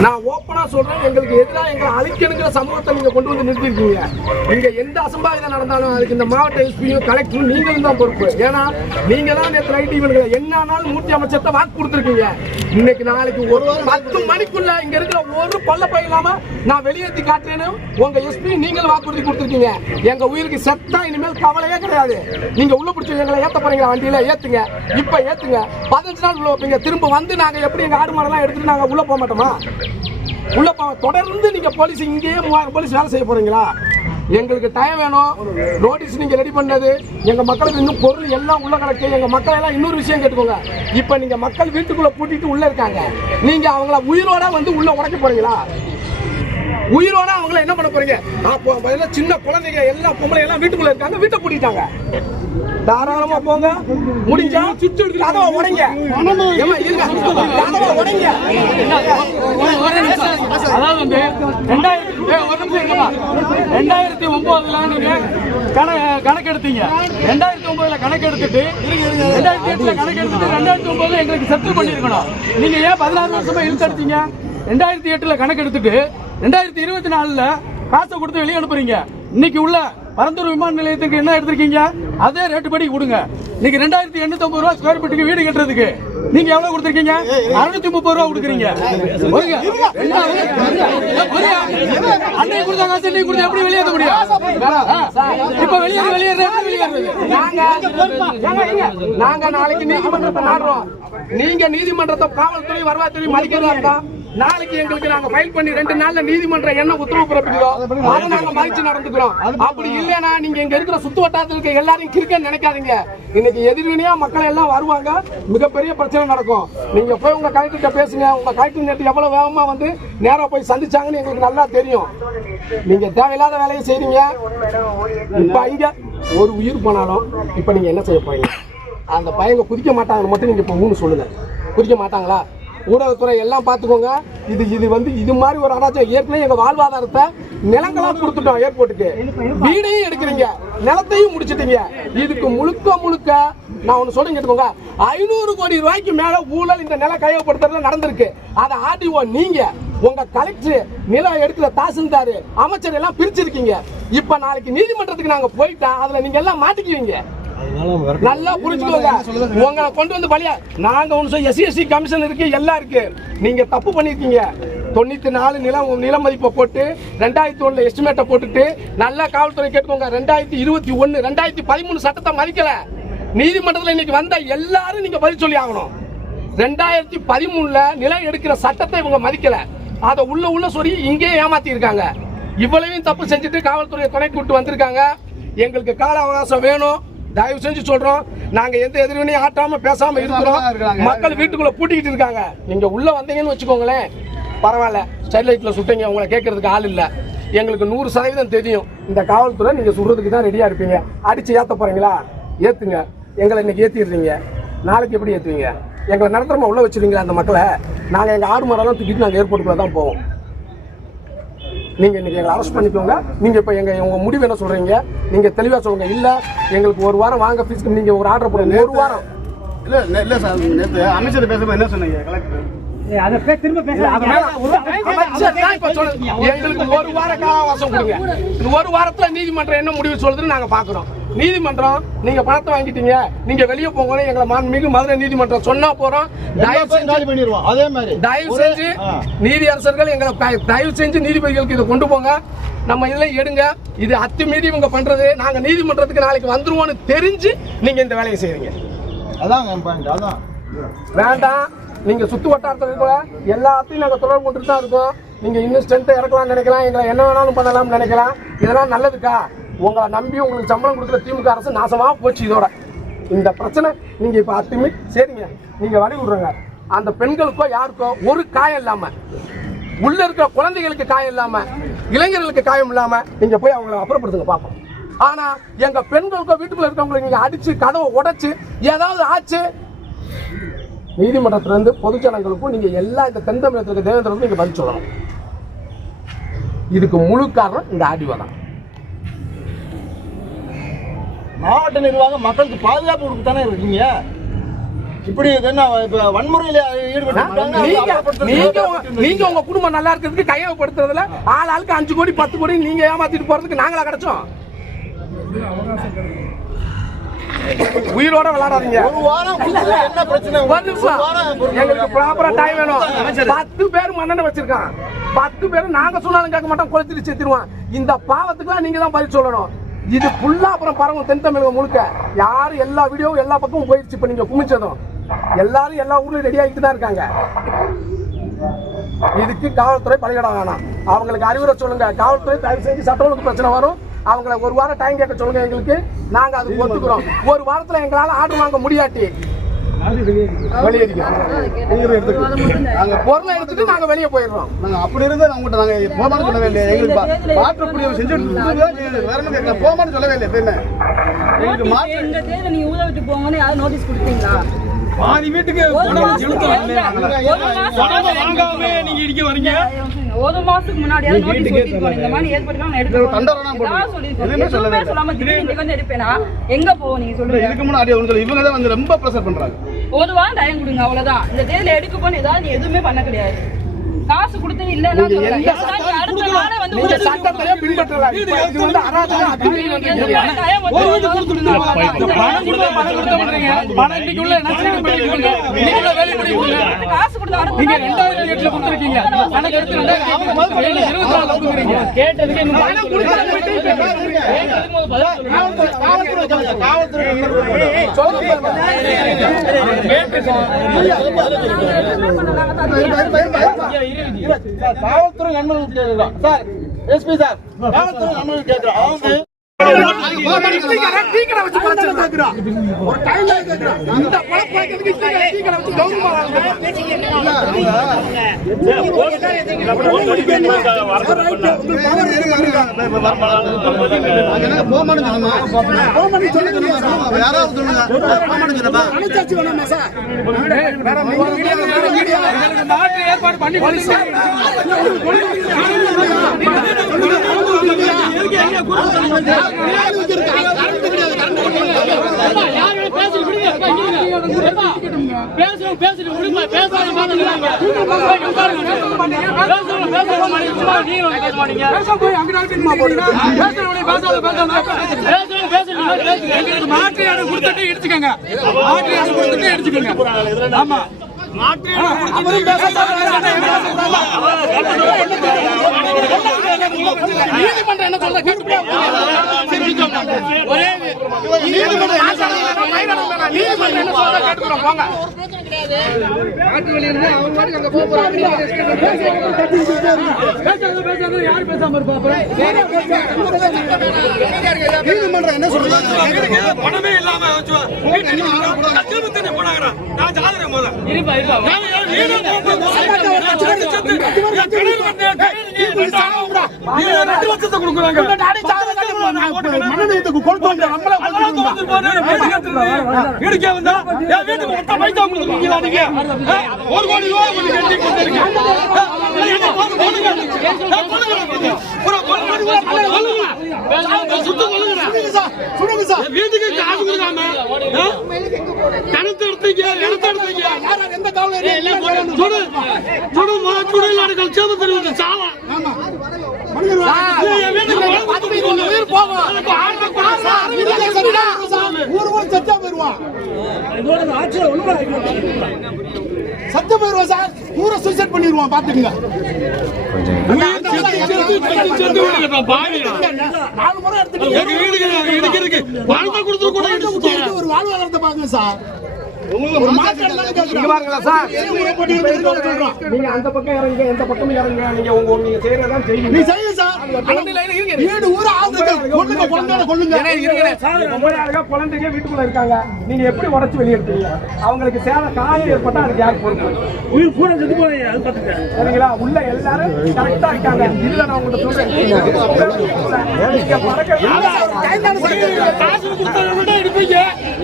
நான் ஓப்பனா சொல்றேன். எங்களுக்கு எதிராக எங்களை அழிக்கணுங்கிற சமூகத்தை நீங்க கொண்டு வந்து நிறுத்திருக்கீங்க நீங்க எந்த அசம்பாவிதம் நடந்தாலும் அதுக்கு இந்த மாவட்ட எஸ்பியும் கலெக்டரும் நீங்களும் தான் பொறுப்பு. ஏன்னா நீங்க தான் நேற்று ரைட் இவங்களை என்னானாலும் மூர்த்தி அமைச்சர்கிட்ட வாக்கு கொடுத்துருக்கீங்க. இன்னைக்கு நாளைக்கு ஒரு பத்து மணிக்குள்ள இங்க இருக்கிற ஒரு பல்ல இல்லாம நான் வெளியேற்றி காட்டுறேன்னு உங்க எஸ்பி நீங்களும் வாக்குறுதி கொடுத்துருக்கீங்க. எங்க உயிருக்கு செத்தா இனிமேல் கவலையே கிடையாது. நீங்க உள்ள பிடிச்சி எங்களை ஏத்த போறீங்க வண்டியில ஏத்துங்க. இப்ப ஏத்துங்க. பதினஞ்சு நாள் உள்ள வைப்பீங்க. திரும்ப வந்து நாங்க எப்படி எங்க ஆடு மாடெல்லாம் எடுத்துட்டு நாங்க உள்ள போக மாட்டோமா? உள்ள தொடர்ந்து நீங்க போலீஸ் இங்கேயே மூவாயிரம் போலீஸ் வேலை செய்ய போறீங்களா? எங்களுக்கு டைம் வேணும். நோட்டீஸ் நீங்க ரெடி பண்ணது. எங்க மக்களுக்கு இன்னும் பொருள் எல்லாம் உள்ள கிடக்கு. எங்க மக்கள் எல்லாம் இன்னொரு விஷயம் கேட்டுக்கோங்க. இப்ப நீங்க மக்கள் வீட்டுக்குள்ள பூட்டிட்டு உள்ள இருக்காங்க. நீங்க அவங்கள உயிரோட வந்து உள்ள உடைக்க போறீங்களா? உயிரோட அவங்கள என்ன பண்ண போறீங்க? அப்போ சின்ன குழந்தைங்க எல்லா பொம்பளை எல்லாம் வீட்டுக்குள்ள இருக்காங்க. வீட்டை பூட்டிட்டாங்க. தாராளமா போங்க. முடிஞ்சா சுத்தி கதவை உடைங்க. கதவை உடைங்க. ஒரே நிமிஷம். அதாவது வந்து ரெண்டாயிரத்தி ஒரு நிமிஷம் ரெண்டாயிரத்தி ஒன்பதுல நீங்க கணக்கெடுத்தீங்க. ரெண்டாயிரத்தி ஒன்பதுல கணக்கெடுத்துட்டு ரெண்டாயிரத்தி எட்டுல கணக்கெடுத்துட்டு ரெண்டாயிரத்தி ஒன்பதுல எங்களுக்கு செட்டில் பண்ணிருக்கணும் நீங்க ஏன் பதினாறு வருஷமா இழுத்தடிச்சீங்க ரெண்டாயிரத்தி எட்டுல கணக்கெடுத்துட்டு ரெண்டாயிரத்தி இருபத்தி நாலுல காசை கொடுத்து வெளியே அனுப்புறீங்க. இன்னைக்கு உள்ள பரந்தூர் விமான நிலையத்துக்கு என்ன எடுத்திருக்கீங்க? அதே ரேட்டு படி கொடுங்க. இன்னைக்கு ரெண்டாயிரத்தி எண்ணூத்தி ஐம்பது ரூபா ஸ்கொயர் ஃபீட்டுக்கு வீடு கட்டுறதுக்கு நீங்க எவ்வளவு கொடுத்திருக்கீங்க? அறுநூத்தி முப்பது ரூபா கொடுக்குறீங்க. ஒருங்க. அன்னைக்கு கொடுத்த காசு இன்னைக்கு கொடுத்தா எப்படி வெளியேற்ற முடியும்? இப்ப வெளியேற வெளியேற நாங்க நாங்க நாளைக்கு நீதிமன்றத்தை நாடுறோம். நீங்க நீதிமன்றத்தை காவல்துறை வருவாய்த்துறை மதிக்கிறதா இருந்தா நாளைக்கு எங்களுக்கு நாங்க ஃபைல் பண்ணி ரெண்டு நாள்ல நீதிமன்றம் என்ன உத்தரவு பிறப்பிக்குதோ அதை நாங்க மதிச்சு நடந்துக்கிறோம். அப்படி இல்லைன்னா நீங்க இங்க இருக்கிற சுத்து வட்டாரத்தில் இருக்க எல்லாரையும் கிரிக்கெட் நினைக்காதீங்க. இன்னைக்கு எதிர்வினையா மக்கள் எல்லாம் வருவாங்க. மிகப்பெரிய பிரச்சனை நடக்கும். நீங்க போய் உங்க கலெக்டர்கிட்ட பேசுங்க. உங்க கலெக்டர் நேற்று எவ்வளவு வேகமா வந்து நேரா போய் சந்திச்சாங்கன்னு எங்களுக்கு நல்லா தெரியும். நீங்க தேவையில்லாத வேலையை செய்றீங்க. இப்ப இங்க ஒரு உயிர் போனாலும் இப்ப நீங்க என்ன செய்ய போறீங்க? அந்த பையங்க குதிக்க மாட்டாங்கன்னு மட்டும் நீங்க இப்ப மூணு சொல்லுங்க. குதிக்க மாட்டாங்களா? ஊடகத்துறை எல்லாம் பார்த்துக்கோங்க. இது இது வந்து இது மாதிரி ஒரு அடாச்சம் ஏற்கனவே எங்க வாழ்வாதாரத்தை நிலங்களா கொடுத்துட்டோம் ஏர்போர்ட்டுக்கு வீடையும் எடுக்கிறீங்க. நிலத்தையும் முடிச்சிட்டீங்க. இதுக்கு முழுக்க முழுக்க நான் ஒன்று சொல்றேன் கேட்டுக்கோங்க. ஐநூறு கோடி ரூபாய்க்கு மேல ஊழல் இந்த நில கையகப்படுத்துறதுல நடந்திருக்கு. அதை ஆர்டிஓ நீங்க உங்க கலெக்டர் நிலம் எடுக்கிற தாசில்தார் அமைச்சர் எல்லாம் பிரிச்சிருக்கீங்க. இப்ப நாளைக்கு நீதிமன்றத்துக்கு நாங்க போயிட்டா அதுல நீங்க எல்லாம் மாட்டிக்குவீங்க. நல்லா புரிஞ்சுக்கோங்க. உங்களை கொண்டு வந்து பலியா நாங்க ஒன்று எஸ்சி எஸ்சி கமிஷன் இருக்கு எல்லாம் இருக்கு. நீங்க தப்பு பண்ணிருக்கீங்க. தொண்ணூத்தி நாலு நிலம் நில மதிப்பை போட்டு ரெண்டாயிரத்தி ஒண்ணுல எஸ்டிமேட்டை போட்டுட்டு நல்லா காவல்துறை கேட்டுக்கோங்க. ரெண்டாயிரத்தி இருபத்தி ஒன்னு ரெண்டாயிரத்தி பதிமூணு சட்டத்தை மதிக்கல. நீதிமன்றத்தில் இன்னைக்கு வந்த எல்லாரும் நீங்க பதில் சொல்லி ஆகணும். ரெண்டாயிரத்தி பதிமூணுல நிலம் எடுக்கிற சட்டத்தை இவங்க மதிக்கல. அதை உள்ள உள்ள சொல்லி இங்கே ஏமாத்தி இருக்காங்க இவ்வளவையும் தப்பு செஞ்சுட்டு காவல்துறையை துணை கூட்டு வந்திருக்காங்க. எங்களுக்கு கால அவகாசம் வேணும். தயவு செஞ்சு சொல்றோம். நாங்க எந்த எதிர்வினையும் ஆட்டாம பேசாம இருக்கிறோம். மக்கள் வீட்டுக்குள்ள பூட்டிக்கிட்டு இருக்காங்க. நீங்க உள்ள வந்தீங்கன்னு வச்சுக்கோங்களேன். பரவாயில்ல. ஸ்டெர்லைட்ல சுட்டீங்க உங்களை கேட்கறதுக்கு ஆள் இல்ல. எங்களுக்கு நூறு சதவீதம் தெரியும். இந்த காவல்துறை நீங்க சுடுறதுக்கு தான் ரெடியா இருப்பீங்க. அடிச்சு ஏத்த போறீங்களா? ஏத்துங்க. எங்களை இன்னைக்கு ஏத்திடுறீங்க. நாளைக்கு எப்படி ஏத்துவீங்க? எங்களை நடத்துறமா உள்ள வச்சிருவீங்களா அந்த மக்களை? நாங்க எங்க ஆடு மரம்லாம் தூக்கிட்டு நாங்க ஏர்போர்ட்டுக்குள்ள தான் போவோம். நீங்க இன்னைக்கு எங்களை அரெஸ்ட் பண்ணிக்கோங்க. நீங்க இப்ப எங்க உங்க முடிவு என்ன சொல்றீங்க? நீங்க தெளிவா சொல்லுங்க. இல்ல எங்களுக்கு ஒரு வாரம் வாங்க ஃபீஸ்க்கு நீங்க ஒரு ஆர்டர் போடுங்க. ஒரு வாரம். இல்ல இல்ல, சார். நேத்து அமைச்சர் பேசும்போது என்ன சொன்னீங்க? கலெக்டர். எங்களுக்கு ஒரு வார கால அவகாசம் கொடுங்க. இந்த ஒரு வாரத்துல நீதிமன்றம் என்ன முடிவு சொல்லுதுன்னு நாங்க பாக்குறோம். நீதிமன்றம் நீங்க பணத்தை வாங்கிட்டீங்க. நீங்க வெளியே போங்க எங்களை மாண்புமிகு மதுரை நீதிமன்றம் சொன்னா போறோம். தயவு செஞ்சு அதே மாதிரி தயவு செஞ்சு. நீதி அரசர்கள் எங்களை தயவு செஞ்சு நீதிபதிகளுக்கு இதை கொண்டு போங்க. நம்ம இதுல எடுங்க. இது அத்துமீறி இவங்க பண்றது. நாங்க நீதிமன்றத்துக்கு நாளைக்கு வந்துருவோம்னு தெரிஞ்சு நீங்க இந்த வேலையை என் பாயிண்ட் அதான். வேண்டாம். நீங்க சுத்து வட்டாரத்தில் இருக்கிற எல்லாத்தையும் நாங்க தொடர்பு கொண்டுட்டு தான் இருக்கோம். நீங்க இன்னும் ஸ்ட்ரென்த்தை இறக்கலாம் நினைக்கலாம். எங்களை என்ன வேணாலும் பண்ணலாம் நினைக்கலாம். இதெல்லாம் நல்லதுக்கா? உங்களை நம்பி உங்களுக்கு சம்பளம் கொடுக்குற திமுக அரசு நாசமாக போச்சு இதோட. இந்த பிரச்சனை நீங்கள் இப்போ அத்துமே சரிங்க நீங்கள் வழி விடுறங்க. அந்த பெண்களுக்கோ யாருக்கோ ஒரு காயம் இல்லாமல் உள்ள இருக்கிற குழந்தைகளுக்கு காயம் இல்லாமல் இளைஞர்களுக்கு காயம் இல்லாமல் நீங்கள் போய் அவங்கள அப்புறப்படுத்துங்க பார்ப்போம். ஆனால் எங்கள் பெண்களுக்கோ வீட்டுக்குள்ள இருக்கவங்களை நீங்கள் அடித்து கதவை உடைச்சு ஏதாவது ஆச்சு? நீதிமன்றத்திலிருந்து பொதுஜனங்களுக்கும் நீங்கள் எல்லா இந்த தென் தமிழகத்துக்கு தேவேந்திரனுக்கும் நீங்கள் பதில் சொல்லணும். இதுக்கு முழு காரணம் இந்த ஆடியோ தான். மாவட்ட நிர்வாகம் மக்களுக்கு பாதுகாப்பு கொடுக்க தானே இருக்கீங்க? இப்படி என்ன இப்ப வன்முறையில ஈடுபட்டு நீங்க நீங்க உங்க- குடும்பம் நல்லா இருக்கிறதுக்கு கையகப்படுத்துறதுல ஆள் ஆளுக்கு அஞ்சு கோடி பத்து கோடி நீங்க ஏமாத்திட்டு போறதுக்கு நாங்களா கிடைச்சோம்? உயிரோட விளையாடாதீங்க. ஒரு வாரம் என்ன பிரச்சனை? எங்களுக்கு ப்ராப்பரா டைம் வேணும். பத்து பேர் மண்ணெண்ண வச்சிருக்கான். பத்து பேர் நாங்க சொன்னாலும் கேட்க மாட்டோம் கொளுத்திட்டு செத்துருவான் இந்த பாவத்துக்குலாம் நீங்க தான் பதில் சொல்லணும். இது ஃபுல்லா அப்புறம் பரவும் தென் தமிழகம் முழுக்க. யார் எல்லா வீடியோவும் எல்லா பக்கமும் போயிடுச்சு இப்ப நீங்க குமிச்சதும். எல்லாரும் எல்லா ஊர்லயும் ரெடி ஆகிட்டு தான் இருக்காங்க. இதுக்கு காவல்துறை பலிகட வேணாம். அவங்களுக்கு அறிவுரை சொல்லுங்க. காவல்துறை தயவு செஞ்சு சட்ட ஒழுங்கு பிரச்சனை வரும். அவங்கள ஒரு வாரம் டைம் கேட்க சொல்லுங்க எங்களுக்கு. நாங்க அதுக்கு ஒத்துக்கிறோம். ஒரு வாரத்துல எங்களால ஆர்டர் வாங்க முடியாட்டி. வெளியேறிக்கிறோம் நீங்க போய் எடுத்துக்கோங்க. நாங்க பொருளை எடுத்துட்டு நாங்க வெளியே போயிடுறோம் நாங்க அப்படி இருந்தா நான் உங்கள்கிட்ட நாங்க போமான்னு சொல்லவே இல்லையா எங்களுக்கு பா- மாற்றக்கூடிய செஞ்சுட்டு செஞ்சு வேற என்ன போமான்னு சொல்லவே இல்லை இப்ப என்ன எங்களுக்கு மாற்று எங்க தேர்தல் நீங்க ஊத விட்டு போங்கன்னு யாரும் நோட்டீஸ் கொடுத்தீங்களா பாதி வீட்டுக்கு ஒரு பணம் செலுத்தலாம் பணம் வாங்காம நீங்க இடிக்க வரீங்க? ஒரு மாசத்துக்கு முன்னாடி இந்த மாதிரி ஏற்பட்டு நான் இது ஒரு தண்டனை தான் எடுத்து. சொல்லாம திடீர்னு வந்து எடுப்பேனா? எங்க போவோம் நீங்க சொல்லுங்க. இதுக்கு முன்னாடி இவங்க தான் வந்து ரொம்ப ப்ரெஷர் பண்றாங்க. ஒரு வாரம் டைம் கொடுங்க அவ்வளவுதான். இந்த தேர்தல் எடுக்க போன ஏதாவது நீ எதுவுமே பண்ண கிடையாது. காசு கொடுத்து இல்லன்னா சொல்றேன் எந்த ஏன்னா நீ அடுத்த நாளே வந்து நீங்க ஊழல் சட்டத்தையே பின்பற்றல இப்ப இது வந்து அராஜகம் அத்துமீறி வந்திருக்கீங்க. ஒரு வீட்டு கொடுத்துருங்க பணம் கொடுத்தா பணம் கொடுத்த பண்றீங்க பணம் இன்னைக்குள்ள என்ன செய்ய பண்ணிருக்கீங்க இன்னைக்குள்ள வேலை பண்ணிருக்கீங்க காசு கொடுத்து அடுத்த நீங்க கொடுத்துருக்கீங்க கணக்கு எடுத்து ரெண்டாயிரத்தி எட்டுல இருபத்தி நாலு கொடுக்குறீங்க கேட்டதுக்கு இன்னும் பணம் கொடுத்தா போயிட்டு இப்ப காவல்துறை நண்பர்கள் கேட்கிறோம் சார் எஸ்பி சார் காவல்துறை நண்பர்கள் கேட்கிறோம் அவங்க ஏற்பாடு பண்ணி கொடுத்து பேசுறோம் பேசிட்டு விடுங்க பேசாத பாத்துக்கிறாங்க பேசுறோம் பேசாத மாட்டீங்க நீங்க பேச மாட்டீங்க பேச போய் அங்க நாட்டுமா போடுங்க பேசுறவங்க பேசாத பேசாத பேசுறோம் பேசுறீங்க மாற்று இடம் கொடுத்துட்டு இடிச்சுக்கோங்க. மாற்று இடம் கொடுத்துட்டு இடிச்சுக்கோங்க. ஆமா. நீதிமன்றம் என்ன சொல்ல கேட்டுப்பியா? ஒரே நீதிமன்றம் என்ன சொல்றது? கைவிட வேணாம். நீதிமன்றம் என்ன சொல்றது கேட்டுக்கிறோம் போங்க பேசாத பேசாத யாரு பேசாம இருப்பா அப்புறம்? நீதிமன்றம் என்ன சொல்றாங்க பணமே இல்லாம போனாங்க நான் ஜாதகம் ஒரு கோடி ரூபாய் கட்டி கொடுத்துருக்கீங்க ஆ? என்ன போதும் போதுங்க. ஆ, சொல்லுங்க. ஒரு ஒரு கோடி ரூபாய் சொல்லுங்க. பேசாம சுத்த சொல்லுங்க. சொல்லுங்க சார் என் வீட்டுக்கு காசு கொடுக்காம? கணத்து எடுத்தீங்க இடத்த எடுத்தீங்க எந்த கவலை சுடு சுடு முத சுடு நாடுகள் சேம தெரிவித்து சாவா? என் வீட்டுக்கு பணம் கொடுத்து உயிர் போகும். அதுக்கு ஆட்டை கூட சார். ஊர் ஊர் சத்தா போயிருவான் சார். ஊரை சூசைட் பண்ணிடுவான். பாத்துக்கங்க. ஒரு வாழ்வாதாரத்தை பாருங்க சார். சார். நீங்க அந்த பக்கம் இறங்குங்க எந்த பக்கமும் இறங்குங்க நீங்க உங்க நீங்க செய்யறதா செய்யுங்க நீ செய்யுங்க சார். வீடு ஊர ஆளுங்க கொள்ளுங்க பொம்பளையாளுங்க குழந்தைங்க வீட்டுக்குள்ள இருக்காங்க. நீங்க எப்படி உடைச்சு வெளியே எடுத்தீங்க அவங்களுக்கு சேவை காயம் ஏற்பட்டா அதுக்கு யார் பொறுப்பு? உயிர் பூரா செத்து அது. சரிங்களா? உள்ள எல்லாரும் கரெக்டா இருக்காங்க. நான் உங்கள்ட்ட சொல்றேன். நீங்க பறக்க காசு கொடுத்தவங்க இடிப்பீங்க.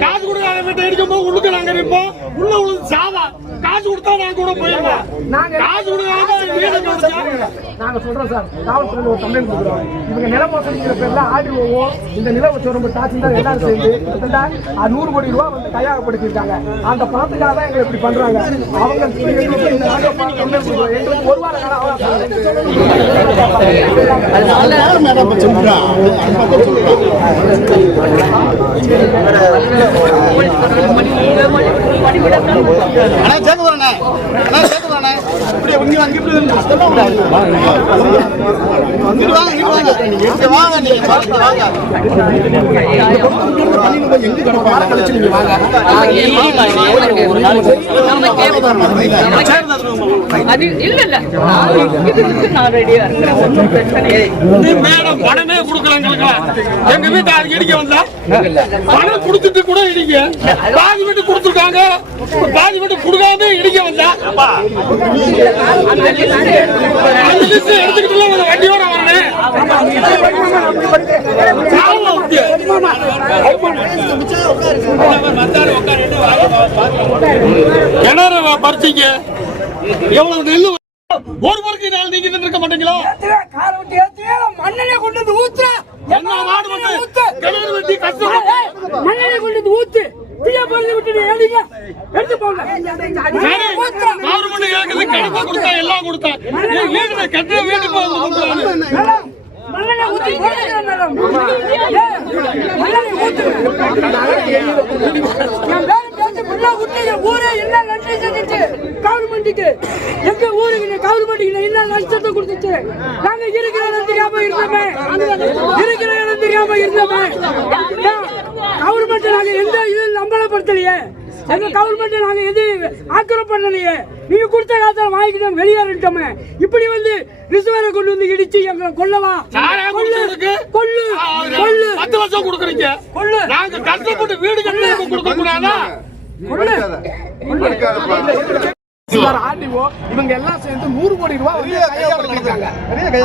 காசு கொடுக்காத மட்டும் இடிக்கும்போது உள்ளுக்கு நாங்க இருப்போம். உள்ள உழுந்து சாவா. காசு கொடுத்தா நாங்க கூட போயிருவோம். நாங்க காசு கொடுக்காம நாங்க சொல்றோம் சார். காவல்துறையில ஒரு கம்ப்ளைண்ட் கொடுக்குறோம். இவங்க நில மோசடிங்கிற பேர்ல ஆர்டிஓ இந்த நில உச்சவரம்பு தாசில்தார் எல்லாரும் சேர்ந்து கிட்டத்தட்ட அது நூறு கோடி ரூபாய் வந்து கையாகப்படுத்திருக்காங்க அந்த பணத்துக்காக தான் எங்களை இப்படி பண்றாங்க. அவங்க எங்களுக்கு ஒரு வார காலம் மேடம் சொல்றான் அது மட்டும் சொல்றான் அண்ணா கேக்குதாண்ணே இப்படி இங்க வாங்க இப்படி வந்து வாங்க இங்க வாங்க இங்க வாங்க. வாங்க வாங்க எங்க கழிச்சு நீங்க வாங்க அது இல்ல இல்ல நான் ரெடியா இருக்கிறேன் ஒன்றும் பிரச்சனை இல்லை மேடம் பணமே கொடுக்கல எங்களுக்கு. எங்க வீட்டு அது இடிக்க வந்தா? பணம் கொடுத்துட்டு கூட இடிக்க. பாதி வீட்டு கொடுத்துருக்காங்க. பாதி வீட்டு கொடுக்காம இடிக்க வந்தா? வண்டியோட வரணும். கிணறு பறிச்சீங்க எவ்வளவு நெல்லு ஒரு மறுக்கு நாள் நீங்க நின்றுக்க மாட்டீங்களா மண்ணெண்ணெய் கொண்டு வந்து ஊத்துற என்ன வாடு கிணறு வெட்டி கஷ்டம் மண்ணெண்ணெய் கொண்டு வந்து ஊத்து தீய விட்டு எடுத்து போங்க கவர்மெண்ட் கேக்குது கிணறு கொடுத்தா எல்லாம் கொடுத்தா. வீடு கட்டுற ஊத்தி மேடம் ஃபுல்லா ஊரே என்ன நன்றி செஞ்சுச்சு? கவர்மெண்ட்டுக்கு. எங்க ஊருக்கு கவர்மெண்ட்டுக்கு என்ன நஷ்டத்தை கொடுத்துச்சு? நாங்க இருக்கிற தெரியாம இருந்தோமே? இருக்கிற தெரியாம இருந்தோமே? கவர்மெண்ட் நாங்க எந்த இது நம்பலப்படுத்தலையே எங்க கவர்மெண்ட் நாங்க எது ஆக்கிரம் பண்ணலையே? நீங்க கொடுத்த காலத்துல வாங்கிக்கிட்டோம் வெளியேறிட்டோமே இப்படி வந்து ரிசுவரை கொண்டு வந்து இடிச்சு எங்களை கொல்லவா? கொல்லு கொல்லு கொல்லு. பத்து வருஷம் கொடுக்குறீங்க. கொல்லு. நாங்க கஷ்டப்பட்டு வீடு கட்டுறதுக்கு கொடுக்க கூடாதா? கொல்லு. ஆர்டிஓ இவங்க எல்லாம் சேர்ந்து நூறு கோடி ரூபாய்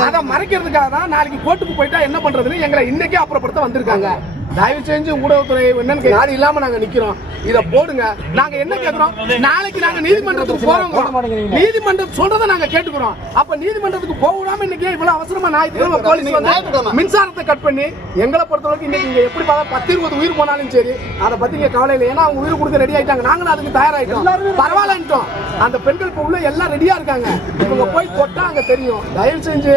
அதை மறைக்கிறதுக்காக தான் நாளைக்கு கோர்ட்டுக்கு போயிட்டா என்ன பண்றதுன்னு எங்களை இன்னைக்கே அப்புறப்படுத்த வந்திருக்காங்க. தயவு செஞ்சு ஊடகத்துறை என்னன்னு நாடு இல்லாம நாங்க நிக்கிறோம். இத போடுங்க. நாங்க என்ன கேக்குறோம்? நாளைக்கு நாங்க நீதிமன்றத்துக்கு போறோம் நீதிமன்றம் சொல்றதை நாங்க கேட்டுக்கிறோம். அப்ப நீதிமன்றத்துக்கு போகாம இன்னைக்கு இவ்வளவு அவசரமா ஞாயிற்றுக்கிழமை போலீஸ் வந்து மின்சாரத்தை கட் பண்ணி எங்களை பொறுத்தவரைக்கும் இன்னைக்கு இங்க எப்படி பார்த்தா பத்து இருபது உயிர் போனாலும் சரி அதை பத்தி இங்க கவலை இல்லை. ஏன்னா அவங்க உயிர் கொடுக்க ரெடி ஆயிட்டாங்க. நாங்களும் அதுக்கு தயாராயிட்டோம். பரவாயில்லன்ட்டோம். அந்த பெண்கள் உள்ள எல்லாம் ரெடியா இருக்காங்க. இவங்க போய் தொட்டா அங்க தெரியும். தயவு செஞ்சு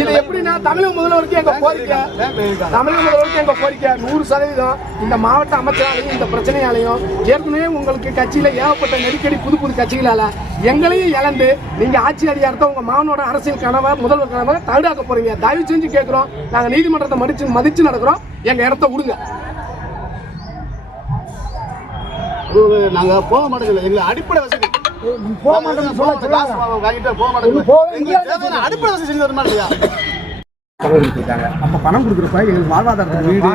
இது எப்படின்னா தமிழக முதல்வருக்கு எங்க கோரிக்கை. தமிழக முதல்வருக்கு எங்க கோரிக்கை. நூறு சதவீதம் இந்த மாவட்ட அமைச்சராலையும் இந்த பிரச்சனையாலையும் ஏற்கனவே உங்களுக்கு கட்சியில ஏகப்பட்ட நெருக்கடி புது புது கட்சிகளால எங்களையும் இழந்து நீங்க ஆட்சி அதிகாரத்தை உங்க மாவனோட அரசியல் கனவை முதல்வர் கனவை தடுக்க போறீங்க. தயவு செஞ்சு கேட்கிறோம் நாங்க நீதிமன்றத்தை மதிச்சு மதிச்சு நடக்கிறோம். எங்க இடத்த விடுங்க. ஒரு நாங்க போக மாட்டேங்கல எங்களை அடிப்படை வசதி. போக மாட்டேங்க வாங்கிட்டு போக மாட்டேங்க அடிப்படை வசதி செஞ்சு தரமா இல்லையா இருக்காங்க அப்ப பணம் கொடுக்குறப்ப எங்களுக்கு வாழ்வாதாரத்துக்கு வீடு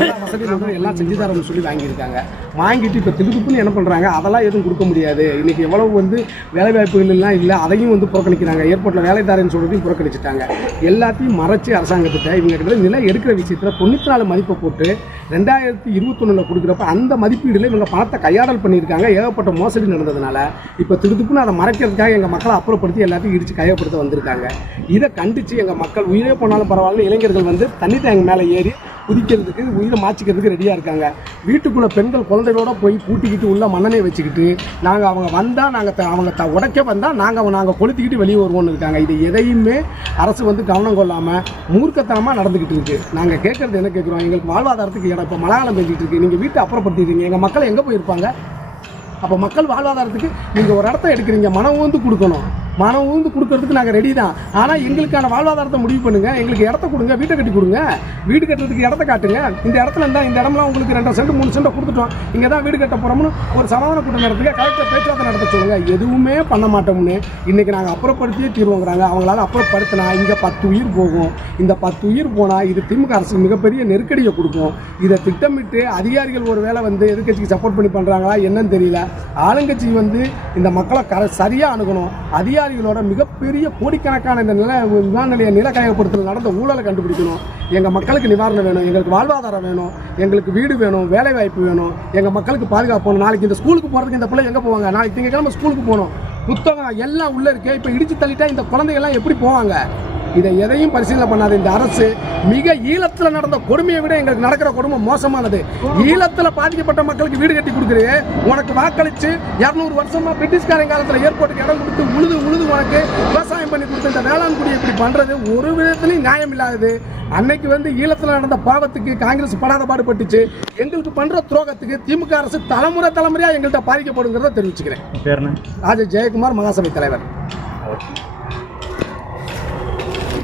எல்லா வசதிகளும் எல்லாம் செஞ்சு தரோம்னு சொல்லி வாங்கியிருக்காங்க. வாங்கிட்டு இப்போ திருப்புன்னு என்ன பண்ணுறாங்க அதெல்லாம் எதுவும் கொடுக்க முடியாது. இன்றைக்கி எவ்வளவு வந்து வேலை வாய்ப்புகள் இல்லை அதையும் வந்து புறக்கணிக்கிறாங்க. ஏர்போர்ட்டில் வேலை சொல்கிறதையும் புறக்கணிச்சிட்டாங்க. எல்லாத்தையும் மறைச்சு அரசாங்கத்திட்ட இவங்க கிட்ட நிலம் எடுக்கிற விஷயத்தில் தொண்ணூற்றி நாலு மதிப்பை போட்டு ரெண்டாயிரத்தி இருபத்தொன்னில் கொடுக்குறப்ப அந்த மதிப்பீடுல இவங்க பணத்தை கையாடல் பண்ணியிருக்காங்க. ஏகப்பட்ட மோசடி நடந்ததுனால இப்போ திருப்புன்னு அதை மறைக்கிறதுக்காக எங்கள் மக்களை அப்புறப்படுத்தி எல்லாத்தையும் இடித்து கையப்படுத்த வந்திருக்காங்க. இதை கண்டித்து எங்கள் மக்கள் உயிரே போனாலும் பரவாயில்ல இளைஞர்கள் வந்து தண்ணி டேங்க் மேலே ஏறி குதிக்கிறதுக்கு உயிரை மாச்சிக்கிறதுக்கு ரெடியாக இருக்காங்க. வீட்டுக்குள்ளே பெண்கள் குழந்தைகளோட போய் பூட்டிக்கிட்டு உள்ள மண்ணனை வச்சுக்கிட்டு நாங்கள் அவங்க வந்தால் நாங்கள் த அவங்க த உடைக்க வந்தால் நாங்கள் நாங்கள் கொளுத்திக்கிட்டு வெளியே வருவோம்னு இருக்காங்க. இது எதையுமே அரசு வந்து கவனம் கொள்ளாமல் மூர்க்கத்தனமாக நடந்துக்கிட்டு இருக்குது நாங்கள் கேட்குறது என்ன கேட்குறோம் எங்களுக்கு வாழ்வாதாரத்துக்கு இடம். இப்போ மழைக்காலம் பெஞ்சிட்டு இருக்கு. நீங்கள் வீட்டை அப்புறப்படுத்திடுறீங்க. எங்கள் மக்கள் எங்கே போயிருப்பாங்க? அப்போ மக்கள் வாழ்வாதாரத்துக்கு நீங்கள் ஒரு இடத்த எடுக்கிறீங்க. மனம் வந்து கொடுக்கணும். மனம் ஊந்து கொடுக்கறதுக்கு நாங்கள் ரெடி தான். ஆனால் எங்களுக்கான வாழ்வாதாரத்தை முடிவு பண்ணுங்க. எங்களுக்கு இடத்த கொடுங்க வீட்டை கட்டி கொடுங்க. வீடு கட்டுறதுக்கு இடத்த காட்டுங்க. இந்த இடத்துல இருந்தால் இந்த இடம்லாம் உங்களுக்கு ரெண்டு சென்ட் மூணு சென்ட் கொடுத்துட்டோம். இங்கே தான் வீடு கட்ட போகிறோம்னு ஒரு சமாதான கூட்டம் நடத்துக்க கலெக்டர் பேச்சுவார்த்தை நடத்த சொல்லுங்க. எதுவுமே பண்ண மாட்டோம்னு. இன்றைக்கி நாங்கள் அப்புறப்படுத்தியே தீர்வோங்கிறாங்க. அவங்களால அப்புறப்படுத்தினா இங்கே பத்து உயிர் போகும். இந்த பத்து உயிர் போனால் இது திமுக அரசு மிகப்பெரிய நெருக்கடியை கொடுக்கும். இதை திட்டமிட்டு அதிகாரிகள் ஒரு வேளை வந்து எதிர்கட்சிக்கு சப்போர்ட் பண்ணி பண்ணுறாங்களா என்னன்னு தெரியல. ஆளுங்கட்சி வந்து இந்த மக்களை கர சரியாக அணுகணும். அதிகாரி அதிகாரிகளோட மிகப்பெரிய கோடிக்கணக்கான இந்த நில விமான நிலைய நில கையகப்படுத்தல் நடந்த ஊழலை கண்டுபிடிக்கணும். எங்கள் மக்களுக்கு நிவாரணம் வேணும் எங்களுக்கு வாழ்வாதாரம் வேணும் எங்களுக்கு வீடு வேணும் வேலை வாய்ப்பு வேணும் எங்கள் மக்களுக்கு பாதுகாப்பு வேணும். நாளைக்கு இந்த ஸ்கூலுக்கு போகிறதுக்கு இந்த பிள்ளை எங்கே போவாங்க? நாளைக்கு திங்கக்கிழமை ஸ்கூலுக்கு போகணும். புத்தகம் எல்லாம் உள்ளே இருக்கு இப்போ இடிச்சு தள்ளிட்டா இந்த குழந்தைகள்லாம் எப்படி போவாங்க? இதை எதையும் பரிசீலனை பண்ணாத இந்த அரசு மிக ஈழத்துல நடந்த கொடுமையை விட எங்களுக்கு நடக்கிற கொடுமை மோசமானது. ஈழத்துல பாதிக்கப்பட்ட மக்களுக்கு வீடு கட்டி கொடுக்குறது உனக்கு வாக்களிச்சு இருநூறு வருஷமா பிரிட்டிஷ்காரன் காலத்துல ஏர்போர்ட்டுக்கு இடம் கொடுத்து உழுது உழுது உனக்கு விவசாயம் பண்ணி கொடுத்த இந்த வேளாண் குடியை இப்படி பண்றது ஒரு விதத்துலையும் நியாயம் இல்லாதது. அன்னைக்கு வந்து ஈழத்துல நடந்த பாவத்துக்கு காங்கிரஸ் படாத பாடுபட்டுச்சு. எங்களுக்கு பண்ற துரோகத்துக்கு திமுக அரசு தலைமுறை தலைமுறையா எங்கள்கிட்ட பாதிக்கப்படுங்கிறத தெரிவிச்சுக்கிறேன். ராஜ ஜெயக்குமார் மகாசபை தலைவர்.